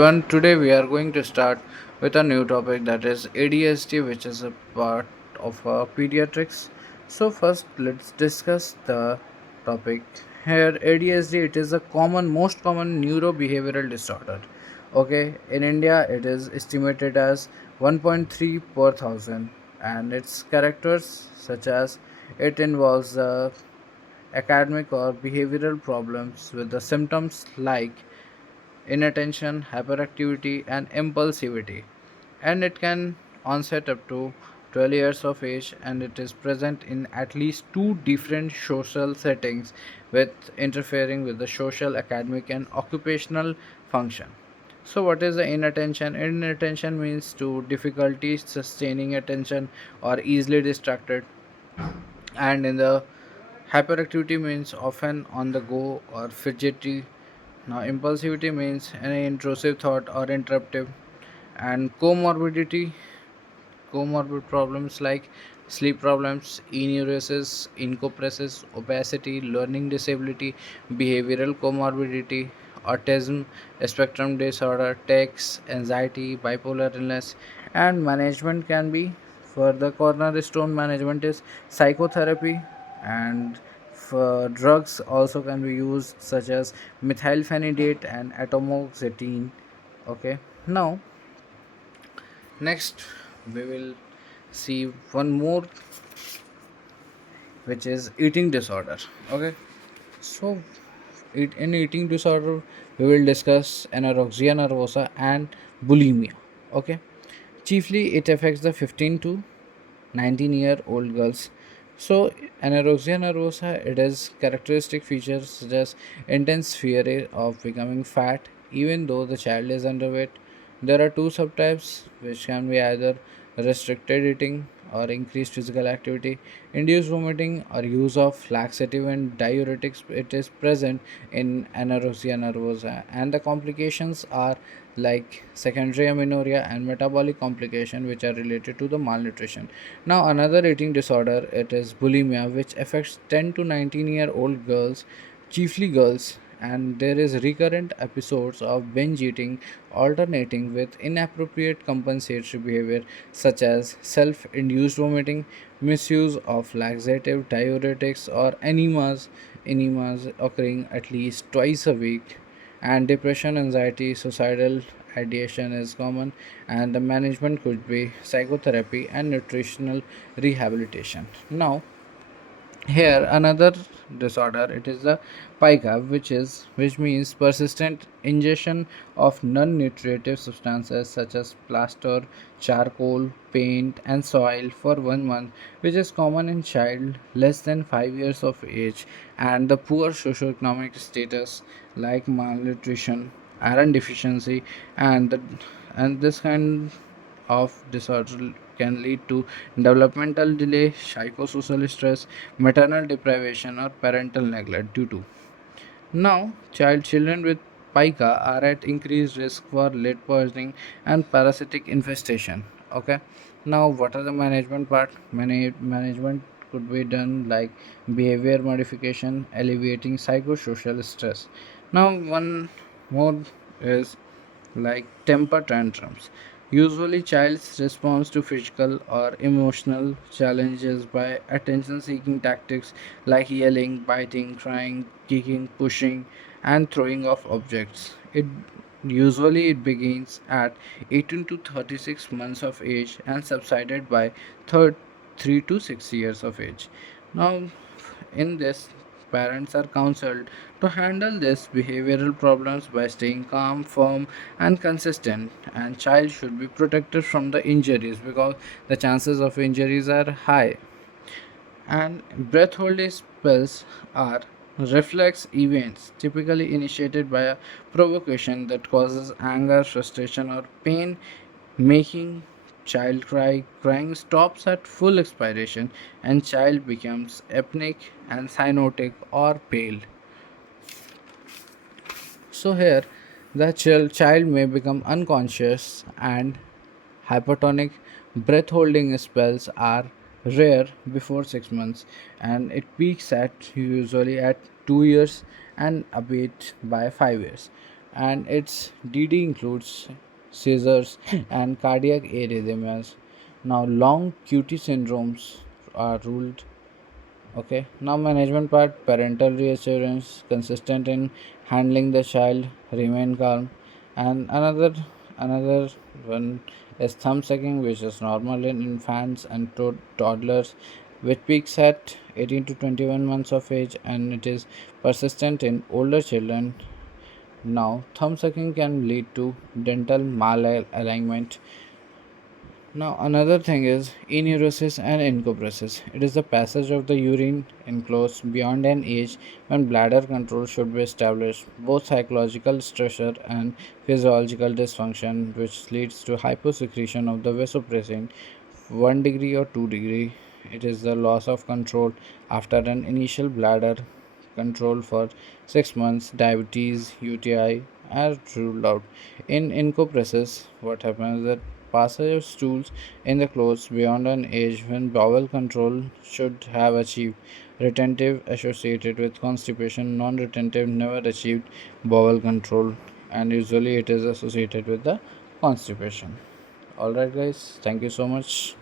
And today we are going to start with a new topic, that is ADHD, which is a part of pediatrics. So first, let's discuss the topic. Here, ADHD, it is a most common neurobehavioral disorder. Okay, in India, it is estimated as 1.3 per thousand, and its characters such as it involves academic or behavioral problems with the symptoms like inattention, hyperactivity, and impulsivity. And it can onset up to 12 years of age, and it is present in at least two different social settings with interfering with the social, academic, and occupational function. So, what is the inattention? Inattention means to difficulty sustaining attention or easily distracted, and in the hyperactivity means often on the go or fidgety. Now, impulsivity means any intrusive thought or interruptive, and comorbid problems like sleep problems, enuresis, incopresis, opacity, learning disability, behavioral comorbidity, autism, spectrum disorder, tics, anxiety, bipolar illness, and management can be, for the cornerstone management is psychotherapy, and for drugs also can be used such as methylphenidate and atomoxetine. Okay, now next we will see one more, which is eating disorder. Okay, so in eating disorder we will discuss anorexia nervosa and bulimia. Okay, chiefly it affects the 15 to 19-year old girls. So anorexia nervosa, it has characteristic features such as intense fear of becoming fat even though the child is underweight. There are two subtypes, which can be either restricted eating or increased physical activity, induced vomiting, or use of laxative and diuretics. It is present in anorexia nervosa, and the complications are like secondary amenorrhea and metabolic complication, which are related to the malnutrition. Now, another eating disorder, it is bulimia, which affects 10 to 19-year-old girls, chiefly girls, and there is recurrent episodes of binge eating alternating with inappropriate compensatory behavior such as self-induced vomiting, misuse of laxative, diuretics, or enemas occurring at least twice a week, and depression, anxiety, suicidal ideation is common, and the management could be psychotherapy and nutritional rehabilitation. Now, here another disorder, it is the pica, which means persistent ingestion of non-nutritive substances such as plaster, charcoal, paint, and soil for 1 month, which is common in child less than 5 years of age, and the poor socioeconomic status like malnutrition, iron deficiency, and this kind of disorder can lead to developmental delay, psychosocial stress, maternal deprivation, or parental neglect due to. Now, children with pica are at increased risk for lead poisoning and parasitic infestation. Okay. Now, what are the management part? Management could be done like behavior modification, alleviating psychosocial stress. Now, one more is like temper tantrums. Usually, child's response to physical or emotional challenges by attention seeking tactics like yelling, biting, crying, kicking, pushing, and throwing of objects. It begins at 18 to 36 months of age and subsided by 3 to 6 years of age. Now, in this, parents are counseled to handle these behavioral problems by staying calm, firm, and consistent. And child should be protected from the injuries because the chances of injuries are high. And breath holding spells are reflex events typically initiated by a provocation that causes anger, frustration, or pain, making child cry. Crying stops at full expiration, and child becomes apneic and cyanotic or pale. So here, the child may become unconscious, and hypotonic breath holding spells are rare before 6 months, and it peaks at usually at 2 years and abate by 5 years. and its DD includes seizures and cardiac arrhythmias. Now, long QT syndromes are ruled. Okay, now management part, parental reassurance, consistent in handling the child, remain calm, and another one is thumb sucking, which is normal in infants and toddlers, which peaks at 18 to 21 months of age, and it is persistent in older children. Now, thumb sucking can lead to dental malalignment. Now, another thing is enuresis and encopresis. It is the passage of the urine enclosed beyond an age when bladder control should be established, both psychological stressor and physiological dysfunction, which leads to hyposecretion of the vasopressin 1 degree or 2 degree. It is the loss of control after an initial bladder control for 6 months. Diabetes, UTI are ruled out. In encopresis, what happens is that passage of stools in the clothes beyond an age when bowel control should have achieved. Retentive associated with constipation, non-retentive never achieved bowel control, and usually it is associated with the constipation. Alright guys, thank you so much.